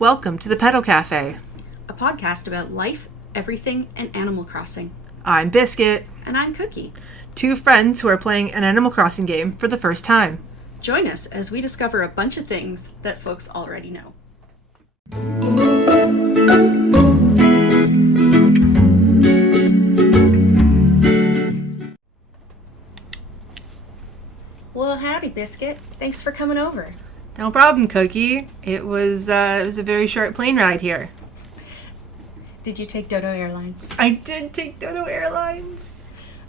Welcome to the Petal Cafe. A podcast about life, everything, and Animal Crossing. I'm Biscuit. And I'm Cookie. Two friends who are playing an Animal Crossing game for the first time. Join us as we discover a bunch of things that folks already know. Well, howdy, Biscuit. Thanks for coming over. No problem, Cookie. It was a very short plane ride here. Did you take Dodo Airlines? I did take Dodo Airlines.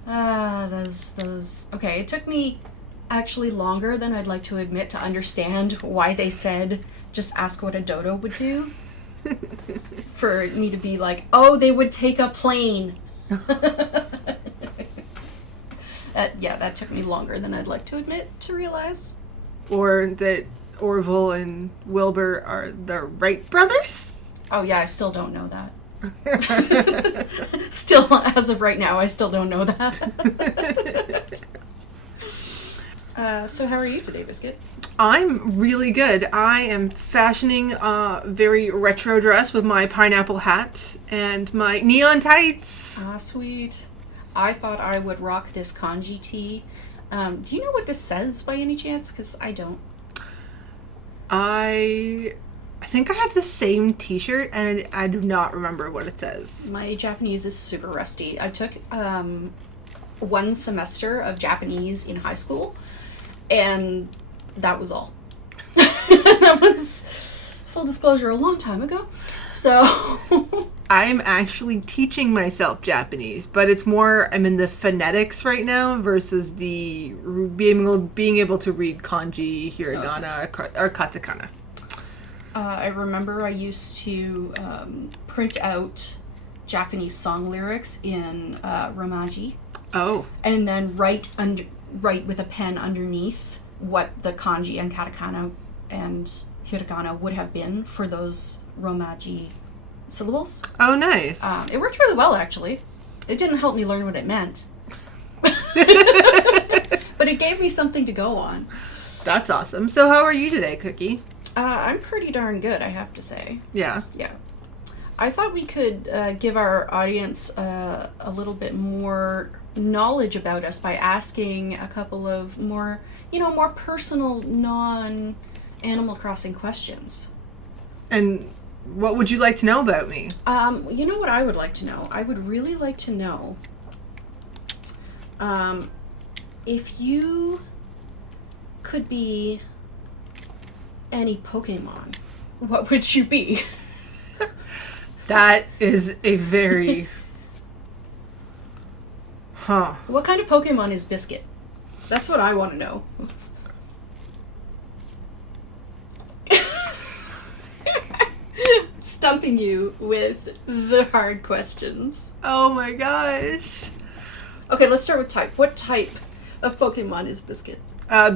Those. Okay, it took me actually longer than I'd like to admit to understand why they said just ask what a dodo would do. For me to be like, oh, they would take a plane. That took me longer than I'd like to admit to realize. Or that Orville and Wilbur are the Wright brothers? Oh yeah, I still don't know that. Still, as of right now, I still don't know that. So how are you today, Biscuit? I'm really good. I am fashioning a very retro dress with my pineapple hat and my neon tights. Ah, sweet. I thought I would rock this Kanji tee. Do you know what this says by any chance? Because I don't. I think I have the same t-shirt and I do not remember what it says. My Japanese is super rusty. I took one semester of Japanese in high school, and that was all. That was, full disclosure, a long time ago. So I'm actually teaching myself Japanese, but it's more I'm in the phonetics right now versus the being able to read kanji, hiragana, or katakana. I remember I used to print out Japanese song lyrics in romaji. Oh. And then write with a pen underneath what the kanji and katakana and hiragana would have been for those romaji syllables. Oh, nice. It worked really well, actually. It didn't help me learn what it meant. But it gave me something to go on. That's awesome. So how are you today, Cookie? I'm pretty darn good, I have to say. Yeah. Yeah. I thought we could give our audience a little bit more knowledge about us by asking a couple of more personal, non-Animal Crossing questions. And what would you like to know about me? You know what I would like to know? I would really like to know if you could be any Pokemon, what would you be? That is a very... What kind of Pokemon is Biscuit? That's what I want to know. Stumping you with the hard questions. Oh my gosh. Okay, let's start with type. What type of Pokemon is Biscuit?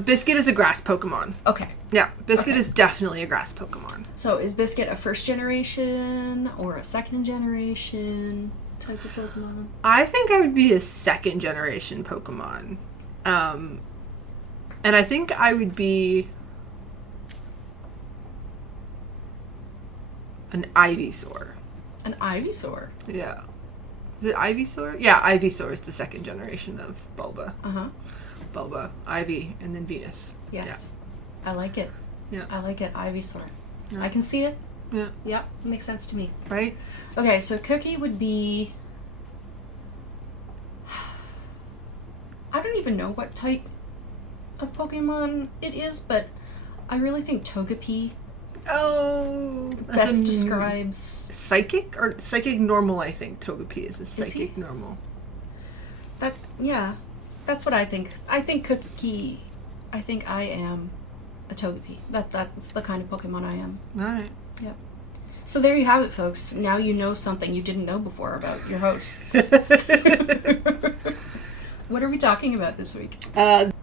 Biscuit is a grass Pokemon. Okay. Yeah, Biscuit is definitely a grass Pokemon. So is Biscuit a first generation or a second generation type of Pokemon? I think I would be a second generation Pokemon. And I think I would be an Ivysaur. An Ivysaur? Yeah. Is it Ivysaur? Yeah, Ivysaur is the second generation of Bulba. Uh-huh. Bulba, Ivy, and then Venus. Yes. Yeah. I like it. Yeah. I like it. Ivysaur. Yeah. I can see it. Yeah. Yeah, makes sense to me. Right? Okay, so Cookie would be... I don't even know what type of Pokemon it is, but I really think Togepi best describes... Psychic? Or Psychic Normal, I think. Togepi is a Psychic Normal. That's what I think. I think I am a Togepi. That's the kind of Pokemon I am. Alright. Yep. So there you have it, folks. Now you know something you didn't know before about your hosts. What are we talking about this week?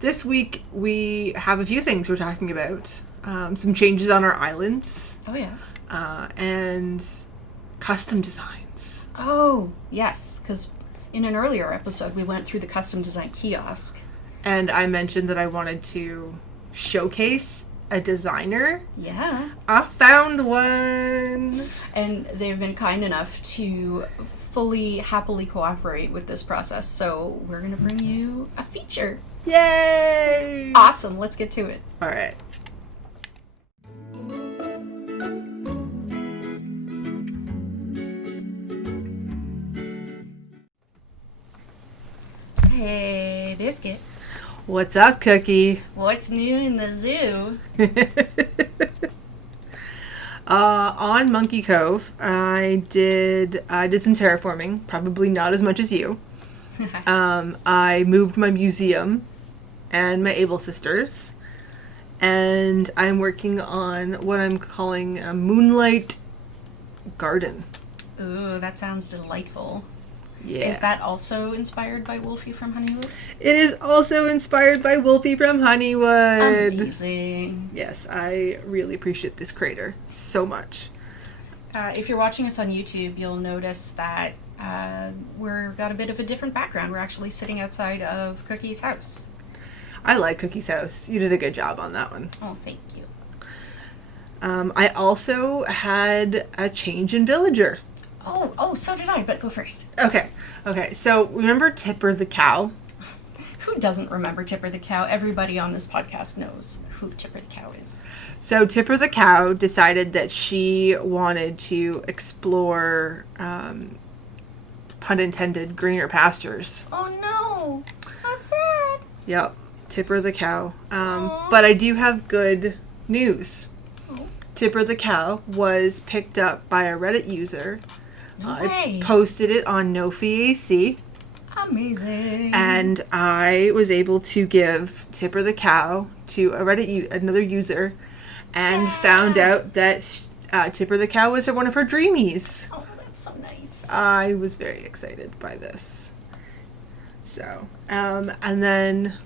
This week we have a few things we're talking about. Some changes on our islands. Oh, yeah. And custom designs. Oh, yes. Because in an earlier episode, we went through the custom design kiosk. And I mentioned that I wanted to showcase a designer. Yeah. I found one. And they've been kind enough to happily cooperate with this process. So we're going to bring you a feature. Yay! Awesome. Let's get to it. All right. Hey, Biscuit. What's up, Cookie? What's new in the zoo? On Monkey Cove, I did some terraforming. Probably not as much as you. I moved my museum and my Able Sisters, and I'm working on what I'm calling a moonlight garden. Ooh, that sounds delightful. Yeah. Is that also inspired by Wolfie from Honeywood? It is also inspired by Wolfie from Honeywood. Amazing. Yes, I really appreciate this creator so much. If you're watching us on YouTube, you'll notice that we've got a bit of a different background. We're actually sitting outside of Cookie's house. I like Cookie's house. You did a good job on that one. Oh, thank you. I also had a change in villager. Oh, so did I, but go first. Okay. So remember Tipper the cow? Who doesn't remember Tipper the cow? Everybody on this podcast knows who Tipper the cow is. So Tipper the cow decided that she wanted to explore, pun intended, greener pastures. Oh no, how sad. Yep, Tipper the cow. But I do have good news. Oh. Tipper the cow was picked up by a Reddit user. No way. I posted it on NoFiAC. Amazing. And I was able to give Tipper the cow to a another user, and found out that Tipper the cow was one of her dreamies. Oh, that's so nice. I was very excited by this. So, and then,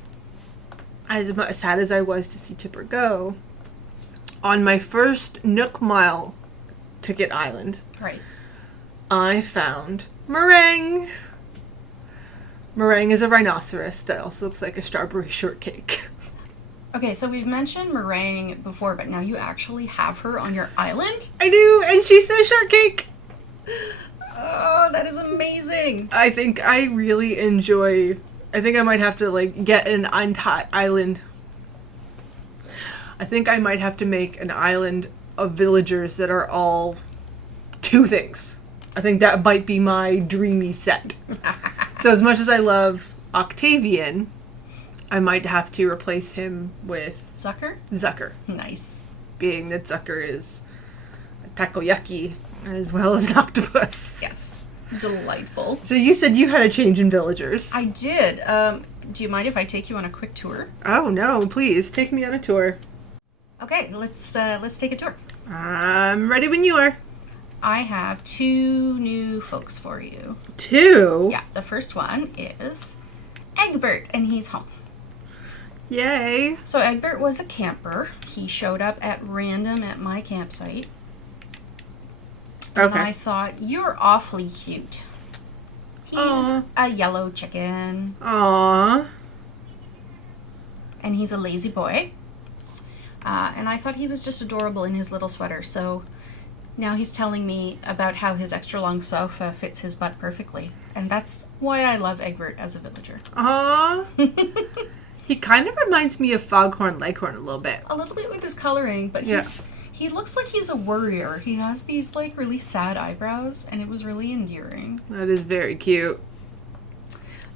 as sad as I was to see Tipper go, on my first Nook Mile ticket island, Right. I found Meringue. Meringue is a rhinoceros that also looks like a strawberry shortcake. Okay, so we've mentioned Meringue before, but now you actually have her on your island? I do, and she says shortcake. Oh, that is amazing. I think I really enjoy. I think I might have to get an island. I think I might have to make an island of villagers that are all two things. I think that might be my dreamy set. So as much as I love Octavian, I might have to replace him with Zucker. Nice. Being that Zucker is a takoyaki as well as an octopus. Yes. Delightful. So you said you had a change in villagers. I did. Do you mind if I take you on a quick tour? Oh no, please take me on a tour. Okay, let's take a tour. I'm ready when you are. I have 2 new folks for you. 2? Yeah, the first one is Egbert, and he's home. Yay. So Egbert was a camper. He showed up at random at my campsite. And Okay. I thought, you're awfully cute. He's Aww. a yellow chicken. Aww. And he's a lazy boy. And I thought he was just adorable in his little sweater. So now he's telling me about how his extra long sofa fits his butt perfectly. And that's why I love Egbert as a villager. Aww. He kind of reminds me of Foghorn Leghorn a little bit. A little bit with his coloring, but he looks like he's a worrier. He has these really sad eyebrows, and it was really endearing. That is very cute.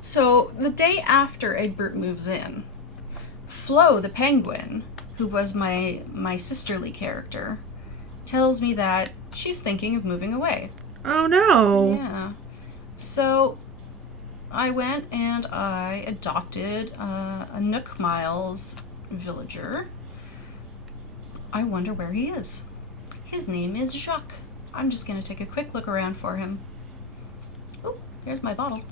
So the day after Egbert moves in, Flo the penguin, who was my sisterly character, tells me that she's thinking of moving away. Oh no. Yeah. So I went and I adopted a Nook Miles villager. I wonder where he is. His name is Jacques. I'm just going to take a quick look around for him. Oh, here's my bottle.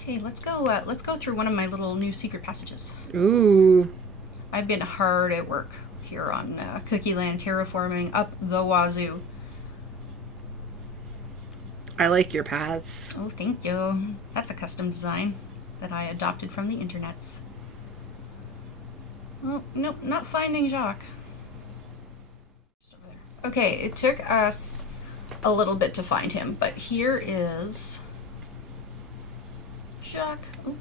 Hey, let's go through one of my little new secret passages. Ooh. I've been hard at work here on Cookieland, terraforming up the wazoo. I like your paths. Oh, thank you. That's a custom design that I adopted from the internets. Oh, nope, not finding Jacques. Just over there. Okay, it took us a little bit to find him, but here is Jacques. Oh,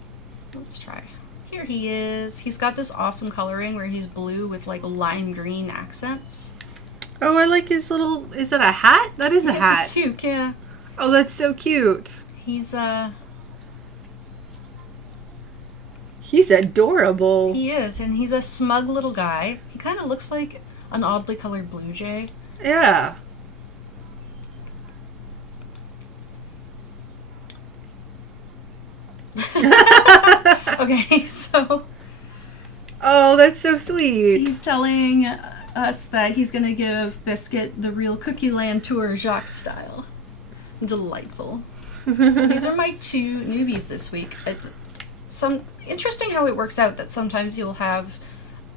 let's try. Here he is. He's got this awesome coloring where he's blue with like lime green accents. Oh, I like his little... Is that a hat? That is a hat. It's a toque, yeah. Oh, that's so cute. He's adorable. He is, and he's a smug little guy. He kind of looks like an oddly colored blue jay. Yeah. Okay, so... Oh, that's so sweet. He's telling us that he's going to give Biscuit the real Cookieland tour Jacques style. Delightful. So these are my 2 newbies this week. It's interesting how it works out that sometimes you'll have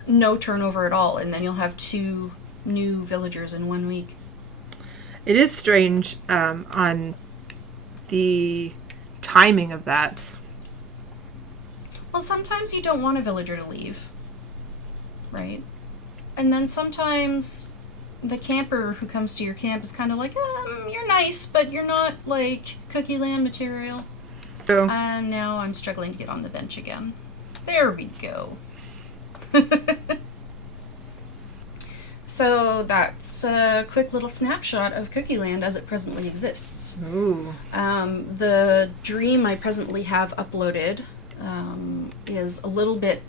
no turnover at all, and then you'll have 2 new villagers in 1 week. It is strange on the timing of that. Well, sometimes you don't want a villager to leave, right? And then sometimes the camper who comes to your camp is kind of like, you're nice, but you're not, like, Cookieland material. So, And now I'm struggling to get on the bench again. There we go. So that's a quick little snapshot of Cookieland as it presently exists. ooh. The dream I presently have uploaded is a little bit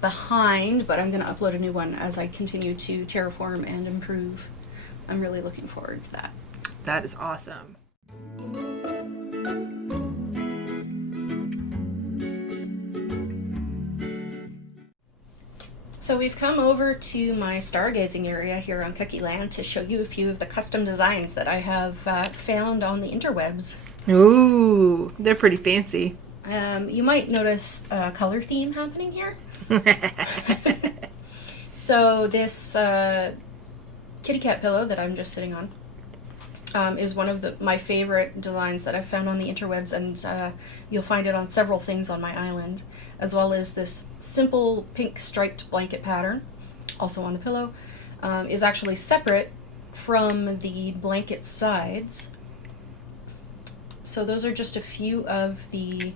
behind, but I'm going to upload a new one as I continue to terraform and improve. I'm really looking forward to that. That is awesome. So we've come over to my stargazing area here on Cookieland to show you a few of the custom designs that I have found on the interwebs. Ooh, they're pretty fancy. You might notice a color theme happening here. So this kitty cat pillow that I'm just sitting on is one of my favorite designs that I've found on the interwebs, and you'll find it on several things on my island, as well as this simple pink striped blanket pattern, also on the pillow, is actually separate from the blanket sides. So those are just a few of the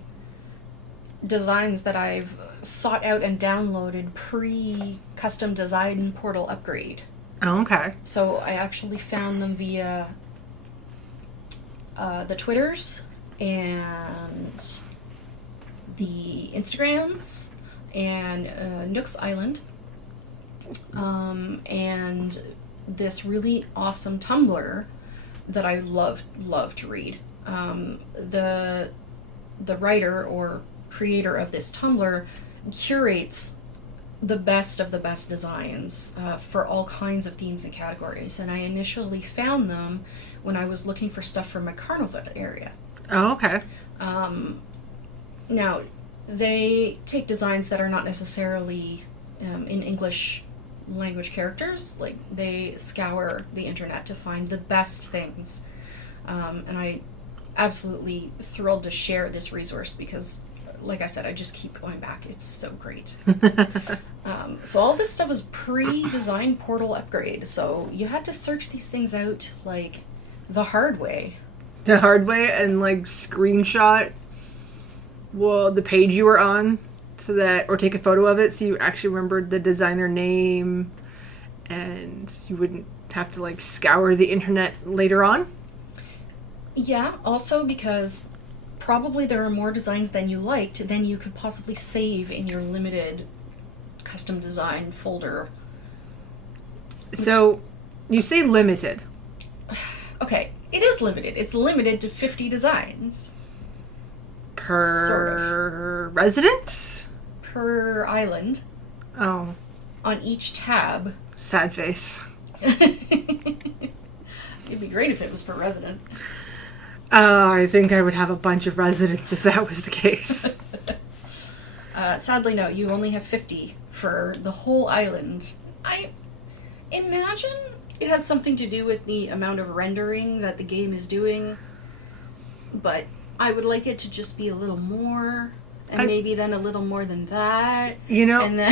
designs that I've sought out and downloaded pre-custom design portal upgrade. Oh, okay. So I actually found them via the Twitters and the Instagrams and Nook's Island, and this really awesome Tumblr that I love to read. The writer or creator of this Tumblr curates the best of the best designs for all kinds of themes and categories, and I initially found them when I was looking for stuff for my Carnival area. Oh, okay. Now, they take designs that are not necessarily in English language characters. Like, they scour the internet to find the best things, and I absolutely thrilled to share this resource because, like I said, I just keep going back. It's so great. So all this stuff was pre-design portal upgrade, so you had to search these things out, like, the hard way. The hard way, and like screenshot the page you were on, so that, or take a photo of it so you actually remembered the designer name, and you wouldn't have to like scour the internet later on. Yeah, also because probably there are more designs than you liked than you could possibly save in your limited custom design folder. So you say limited. Okay, it is limited. It's limited to 50 designs. Per Sort of. resident? Per island. Oh. On each tab. Sad face. It'd be great if it was per resident. I think I would have a bunch of residents if that was the case. Sadly, no. You only have 50 for the whole island. I imagine it has something to do with the amount of rendering that the game is doing, but I would like it to just be a little more, And maybe then a little more than that. You know, And then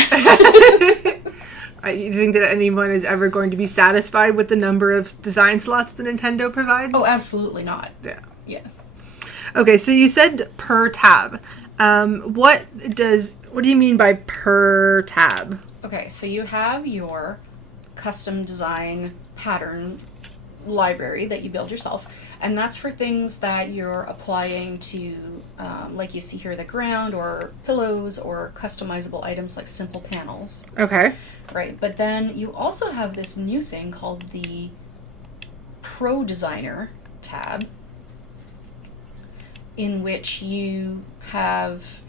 you think that anyone is ever going to be satisfied with the number of design slots that Nintendo provides? oh, absolutely not. Yeah. Yeah. Okay, so you said per tab. What do you mean by per tab? Okay, so you have your custom design pattern library that you build yourself, and that's for things that you're applying to, like you see here, the ground, or pillows, or customizable items like simple panels. Okay. Right, but then you also have this new thing called the ProDesigner tab, in which you have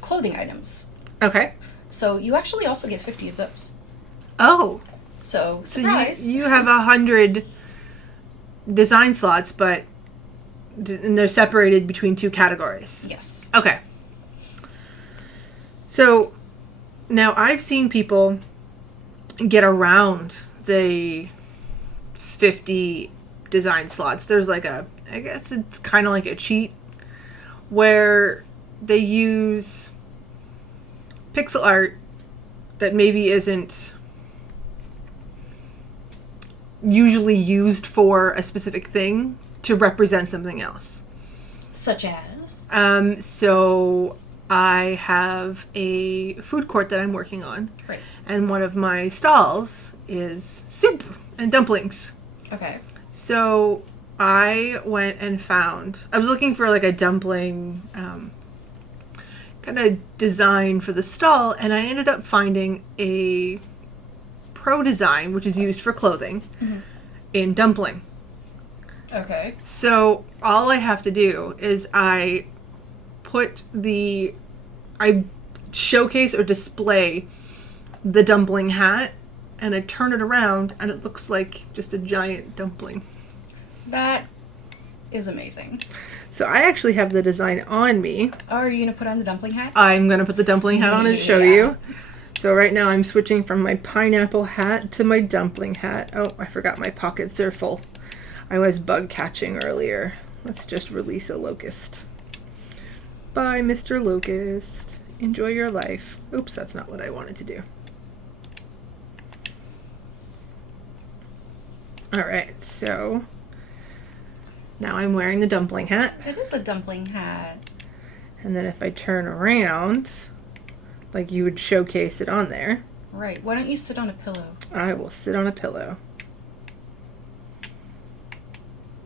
clothing items. Okay. So you actually also get 50 of those. Oh. So, So surprise. you have 100 design slots, but and they're separated between two categories. Yes. Okay. So now I've seen people get around the 50 design slots. There's like I guess it's kind of like a cheat where they use pixel art that maybe isn't usually used for a specific thing to represent something else. Such as? So I have a food court that I'm working on. Right. And one of my stalls is soup and dumplings. Okay. So I went and I was looking for like a dumpling kind of design for the stall, and I ended up finding a ProDesign, which is used for clothing, in dumpling. Okay. So all I have to do is I showcase or display the dumpling hat, and I turn it around, and it looks like just a giant dumpling. That is amazing. So I actually have the design on me. Oh, are you going to put on the dumpling hat? I'm going to put the dumpling hat on and show Yeah. you. So right now I'm switching from my pineapple hat to my dumpling hat. Oh, I forgot my pockets are full. I was bug catching earlier. Let's just release a locust. Bye, Mr. Locust. Enjoy your life. Oops, that's not what I wanted to do. Alright, so now I'm wearing the dumpling hat. It is a dumpling hat. And then if I turn around, like you would showcase it on there. Right. Why don't you sit on a pillow? I will sit on a pillow.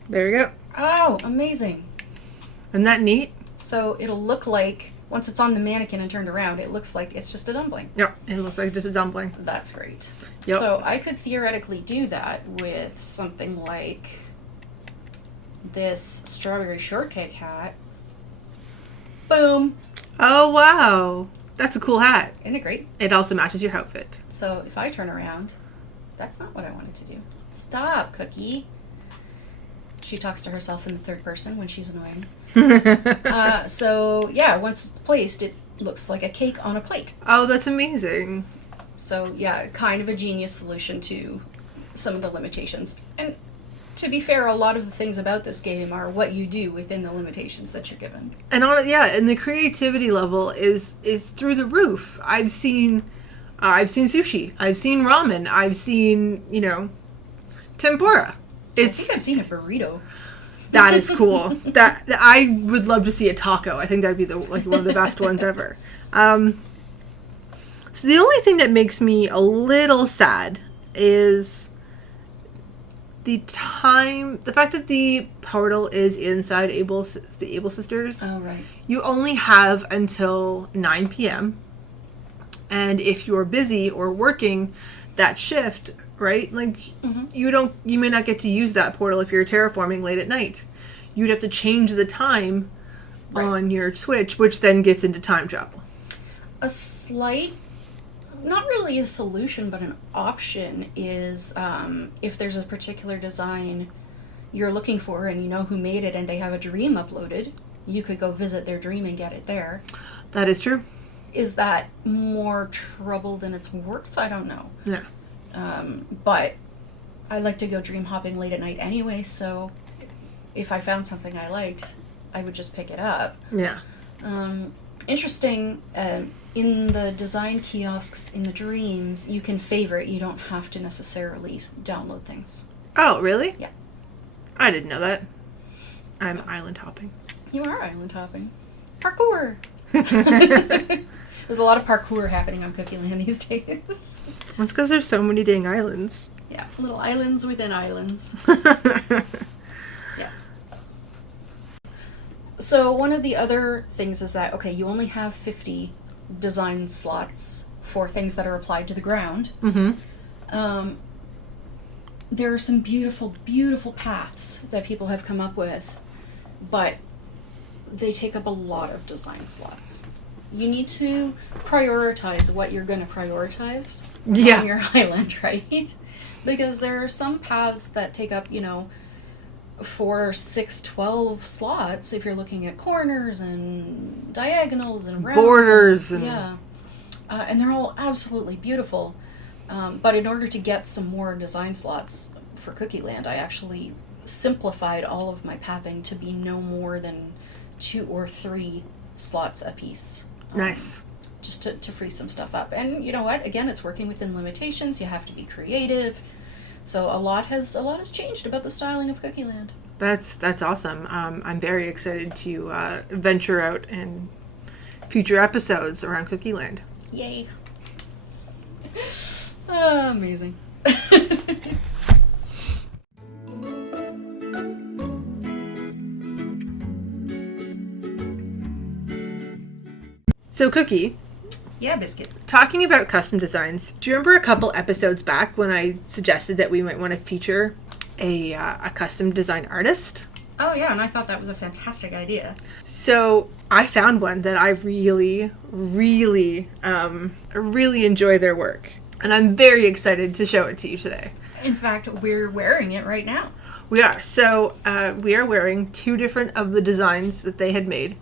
There we go. Oh, amazing. Isn't that neat? So it'll look like, once it's on the mannequin and turned around, it looks like it's just a dumpling. Yep, it looks like just a dumpling. That's great. Yep. So I could theoretically do that with something like this strawberry shortcake hat. Boom. Oh, wow. That's a cool hat. Isn't it great? It also matches your outfit. So if I turn around, that's not what I wanted to do. Stop, Cookie. She talks to herself in the third person when she's annoying. So yeah, once it's placed, it looks like a cake on a plate. Oh, that's amazing. So yeah, kind of a genius solution to some of the limitations. And to be fair, a lot of the things about this game are what you do within the limitations that you're given. And and the creativity level is through the roof. I've seen sushi. I've seen ramen. I've seen, tempura. I think I've seen a burrito. That is cool. that I would love to see a taco. I think that'd be one of the best ones ever. So the only thing that makes me a little sad is the fact that the portal is inside the Able Sisters. Oh, right. You only have until 9 p.m. And if you're busy or working that shift, right? Like, you may not get to use that portal if you're terraforming late at night. You'd have to change the time on your Switch, which then gets into time travel. A slight, not really a solution, but an option is if there's a particular design you're looking for and you know who made it and they have a dream uploaded, you could go visit their dream and get it there. That is true. Is that more trouble than it's worth? I don't know. Yeah. But I like to go dream hopping late at night anyway, so if I found something I liked, I would just pick it up. Yeah. Interesting, in the design kiosks in the dreams, you can favorite. You don't have to necessarily download things. Oh, really? Yeah. I didn't know that. I'm island hopping. You are island hopping. Parkour! There's a lot of parkour happening on Cookieland these days. That's because there's so many dang islands. Yeah, little islands within islands. Yeah. So one of the other things is that, okay, you only have 50 design slots for things that are applied to the ground. Mm-hmm. There are some beautiful, beautiful paths that people have come up with, but they take up a lot of design slots. You need to prioritize what you're going to prioritize on your island, right? Because there are some paths that take up, 4, 6, 12 slots if you're looking at corners and diagonals and rounds. Borders. Yeah. And they're all absolutely beautiful. But in order to get some more design slots for Cookieland, I actually simplified all of my pathing to be no more than 2 or 3 slots a piece. Nice. Just to free some stuff up. And you know what? Again, it's working within limitations. You have to be creative. So a lot has changed about the styling of Cookieland. That's awesome. I'm very excited to venture out in future episodes around Cookieland. Yay. Amazing. So, Cookie, Yeah, Biscuit. talking about custom designs, do you remember a couple episodes back when I suggested that we might want to feature a custom design artist? Oh, yeah, and I thought that was a fantastic idea. So I found one that I really, really enjoy their work. And I'm very excited to show it to you today. In fact, we're wearing it right now. We are. So we are wearing 2 different of the designs that they had made.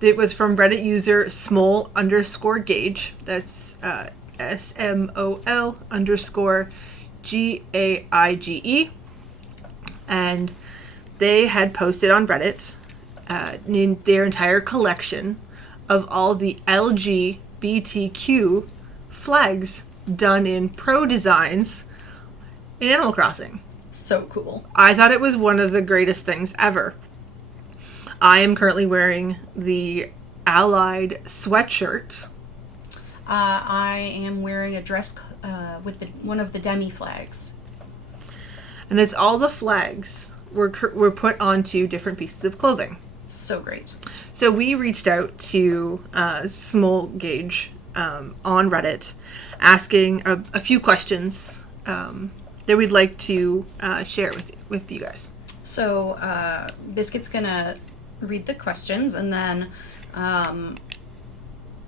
It was from Reddit user smol_gauge. That's SMOL_GAIGE. And they had posted on Reddit in their entire collection of all the LGBTQ flags done in ProDesigns in Animal Crossing. So cool. I thought it was one of the greatest things ever. I am currently wearing the Allied sweatshirt. I am wearing a dress with one of the demi flags. And it's all the flags were put onto different pieces of clothing. So great. So we reached out to smol_gauge on Reddit, asking a few questions that we'd like to share with you guys. So Biscuit's gonna read the questions, and then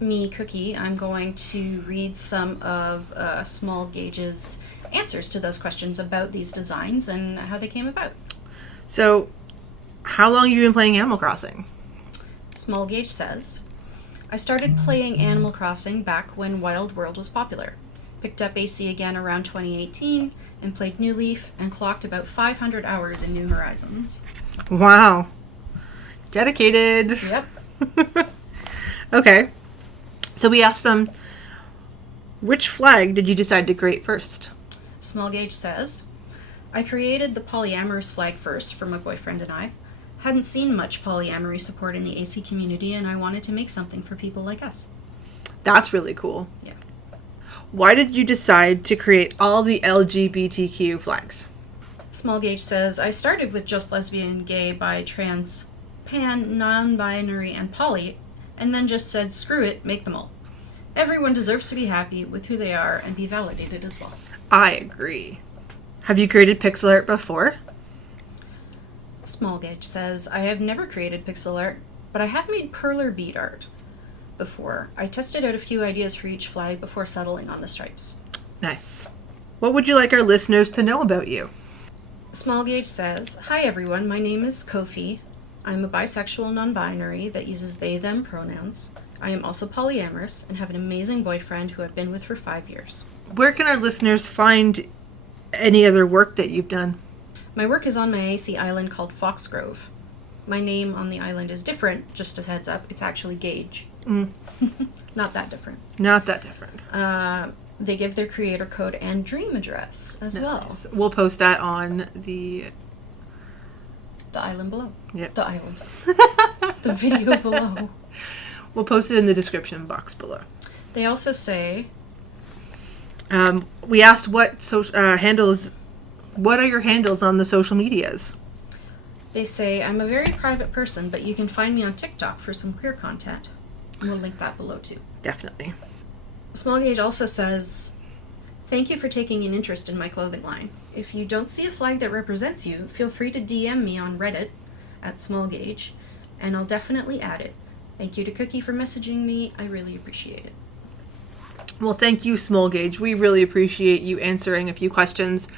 me, Cookie, I'm going to read some of smol_gauge's answers to those questions about these designs and how they came about. So, how long have you been playing Animal Crossing? smol_gauge says, I started playing Animal Crossing back when Wild World was popular. Picked up AC again around 2018 and played New Leaf and clocked about 500 hours in New Horizons. Wow. Dedicated. Yep. Okay. So we asked them, which flag did you decide to create first? smol_gauge says, I created the polyamorous flag first for my boyfriend and I. Hadn't seen much polyamory support in the AC community, and I wanted to make something for people like us. That's really cool. Yeah. Why did you decide to create all the LGBTQ flags? smol_gauge says, I started with just lesbian, gay, bi, trans, pan, non-binary, and poly, and then just said, screw it, make them all. Everyone deserves to be happy with who they are and be validated as well. I agree. Have you created pixel art before? smol_gauge says, I have never created pixel art, but I have made perler bead art before. I tested out a few ideas for each flag before settling on the stripes. Nice. What would you like our listeners to know about you? smol_gauge says, hi everyone, my name is Kofi. I'm a bisexual non-binary that uses they, them pronouns. I am also polyamorous and have an amazing boyfriend who I've been with for 5 years. Where can our listeners find any other work that you've done? My work is on my AC island called Foxgrove. My name on the island is different, just a heads up, it's actually Gauge. Not that different. Not that different. They give their creator code and dream address as well. We'll post that on the island below. Yep. The island. The video below. We'll post it in the description box below. They also say... we asked what handles... What are your handles on the social medias? They say, I'm a very private person, but you can find me on TikTok for some queer content. And we'll link that below too. Definitely. Small Gauge also says, thank you for taking an interest in my clothing line. If you don't see a flag that represents you, feel free to DM me on Reddit at Small Gauge, and I'll definitely add it. Thank you to Cookie for messaging me. I really appreciate it. Well, thank you, Small Gauge. We really appreciate you answering a few questions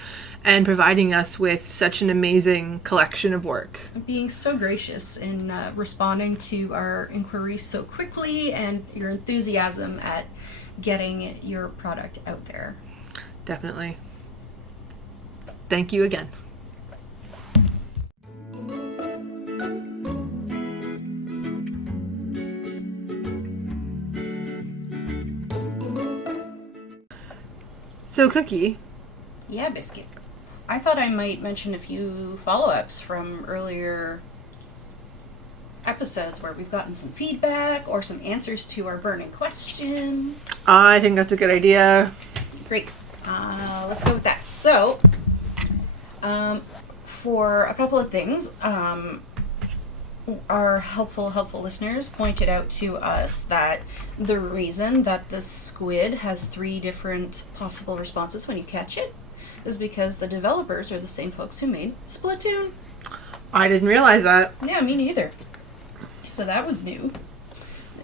and providing us with such an amazing collection of work. Being so gracious in responding to our inquiries so quickly, and your enthusiasm at getting your product out there. Definitely. Thank you again. So, Cookie. Yeah, Biscuit. I thought I might mention a few follow-ups from earlier episodes where we've gotten some feedback or some answers to our burning questions. I think that's a good idea. Great. Let's go with that. So, for a couple of things, our helpful listeners pointed out to us that the reason that the squid has 3 different possible responses when you catch it is because the developers are the same folks who made Splatoon. I didn't realize that. Yeah, me neither. So that was new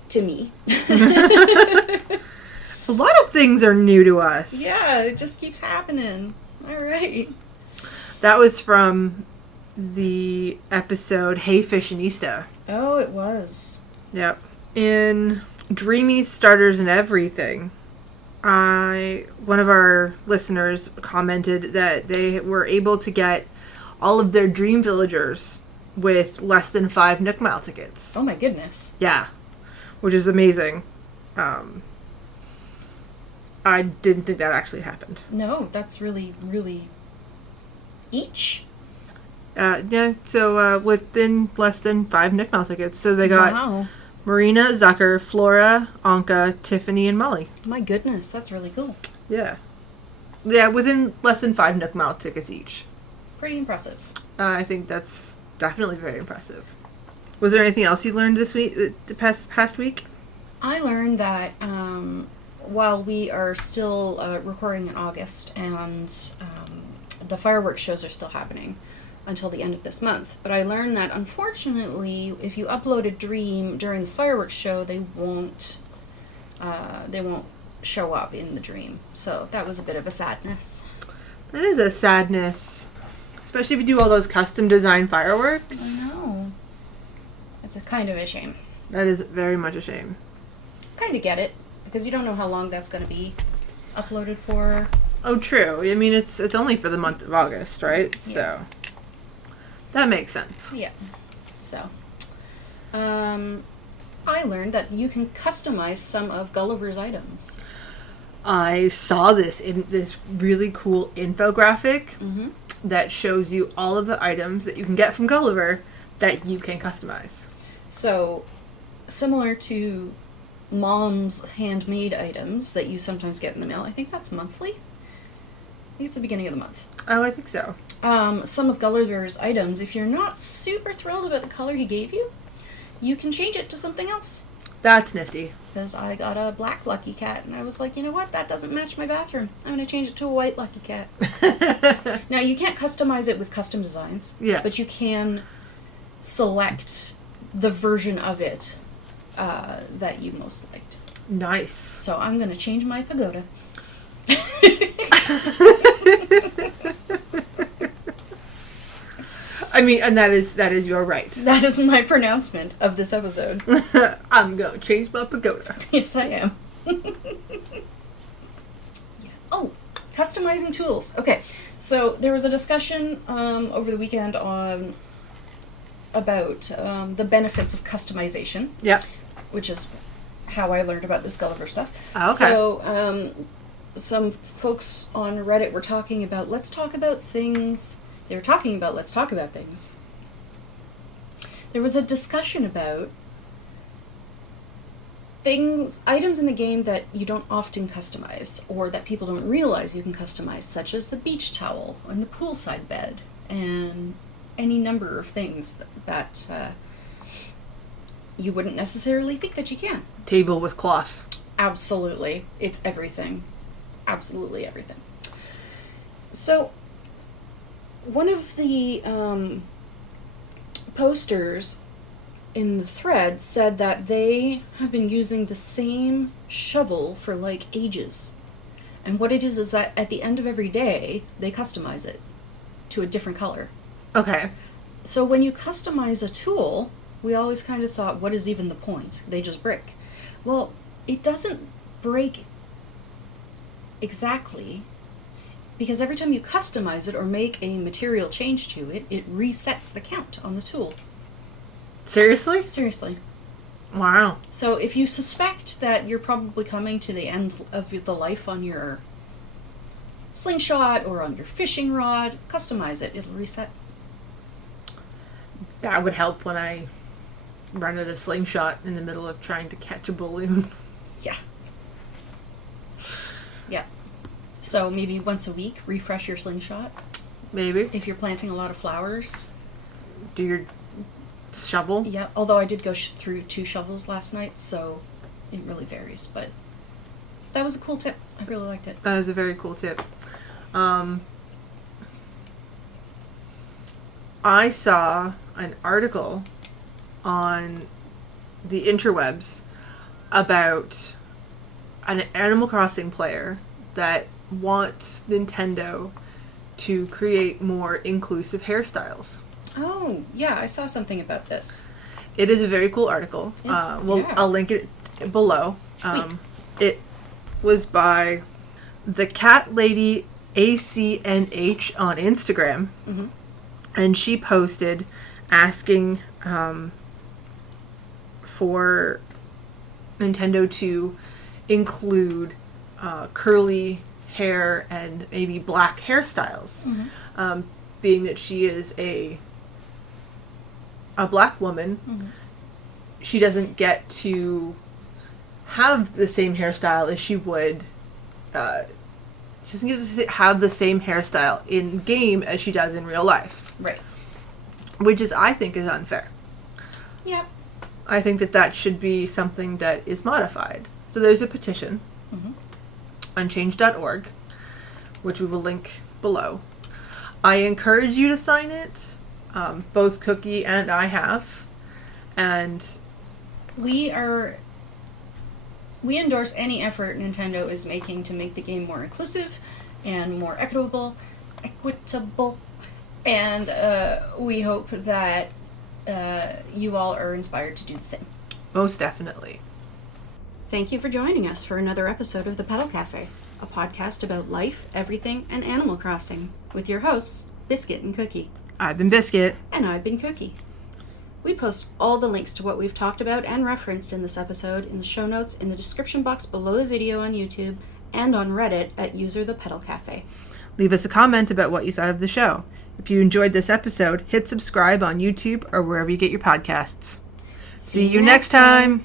to me. A lot of things are new to us. Yeah, it just keeps happening. All right. That was from the episode Hey Fashionista. Oh, it was. Yep. In Dreamy Starters and Everything, one of our listeners commented that they were able to get all of their dream villagers with less than 5 Nook Mile tickets. Oh my goodness. Yeah. Which is amazing. I didn't think that actually happened. No, that's really, really each. Yeah, so within less than 5 Nook Mile tickets. So they got Wow. Marina, Zucker, Flora, Anka, Tiffany, and Molly. My goodness, that's really cool. Yeah. Yeah, within less than 5 Nook Mile tickets each. Pretty impressive. I think that's definitely very impressive. Was there anything else you learned this week, the past week? I learned that while we are still recording in August and the fireworks shows are still happening until the end of this month, but I learned that unfortunately if you upload a dream during the fireworks show, they won't show up in the dream. So that was a bit of a sadness. That is a sadness. Especially if you do all those custom design fireworks. I know. It's a kind of a shame. That is very much a shame. Kind of get it, because you don't know how long that's going to be uploaded for. Oh, true. I mean, it's only for the month of August, right? Yeah. So that makes sense. Yeah. So, I learned that you can customize some of Gulliver's items. I saw this in this really cool infographic that shows you all of the items that you can get from Gulliver that you can customize. So, similar to Mom's handmade items that you sometimes get in the mail, I think that's monthly. I think it's the beginning of the month. Oh, I think so. Some of Gulliver's items, if you're not super thrilled about the color he gave you, you can change it to something else. That's nifty. Because I got a black Lucky Cat, and I was like, you know what? That doesn't match my bathroom. I'm going to change it to a white Lucky Cat. Now, you can't customize it with custom designs. Yeah. But you can select the version of it that you most liked. Nice. So I'm going to change my pagoda. I mean, and that is your right. That is my pronouncement of this episode. I'm going to change my pagoda. Yes, I am. Yeah. Oh, customizing tools. Okay, so there was a discussion over the weekend about the benefits of customization. Yeah. Which is how I learned about this Gulliver stuff. Oh, okay. So, some folks on Reddit were talking about, let's talk about things. They were talking about, let's talk about things. There was a discussion about items in the game that you don't often customize, or that people don't realize you can customize, such as the beach towel and the poolside bed, and any number of things that you wouldn't necessarily think that you can. Table with cloth. Absolutely. It's everything. Absolutely everything. So, one of the posters in the thread said that they have been using the same shovel for like ages. And what it is that at the end of every day, they customize it to a different color. Okay. So when you customize a tool, we always kind of thought, what is even the point? They just break. Well, it doesn't break exactly, because every time you customize it or make a material change to it, it resets the count on the tool. Seriously? Seriously. Wow. So if you suspect that you're probably coming to the end of the life on your slingshot or on your fishing rod, customize it. It'll reset. That would help when I run out of slingshot in the middle of trying to catch a balloon. Yeah. Yeah. So maybe once a week, refresh your slingshot. Maybe. If you're planting a lot of flowers. Do your shovel? Yeah, although I did go through 2 shovels last night, so it really varies. But that was a cool tip. I really liked it. That is a very cool tip. I saw an article on the interwebs about an Animal Crossing player that wants Nintendo to create more inclusive hairstyles. Oh, yeah, I saw something about this. It is a very cool article. I'll link it below. It was by the Cat Lady ACNH on Instagram. Mm-hmm. And she posted asking for Nintendo to include curly hair and maybe black hairstyles. Mm-hmm. Being that she is a black woman, Mm-hmm. she doesn't get to have the same hairstyle as she would. She doesn't get to have the same hairstyle in game as she does in real life. Right. Which I think is unfair. Yep. I think that should be something that is modified. So there's a petition on change.org, which we will link below. I encourage you to sign it. Both Cookie and I have. And we endorse any effort Nintendo is making to make the game more inclusive and more equitable, and we hope that you all are inspired to do the same. most definitely. Thank you for joining us for another episode of the Petal Cafe, a podcast about life, everything, and Animal Crossing, with your hosts, Biscuit and Cookie. I've been Biscuit. And I've been Cookie. We post all the links to what we've talked about and referenced in this episode in the show notes in the description box below the video on YouTube and on Reddit at user the Petal Cafe. Leave us a comment about what you thought of the show. If you enjoyed this episode, hit subscribe on YouTube or wherever you get your podcasts. See you next time.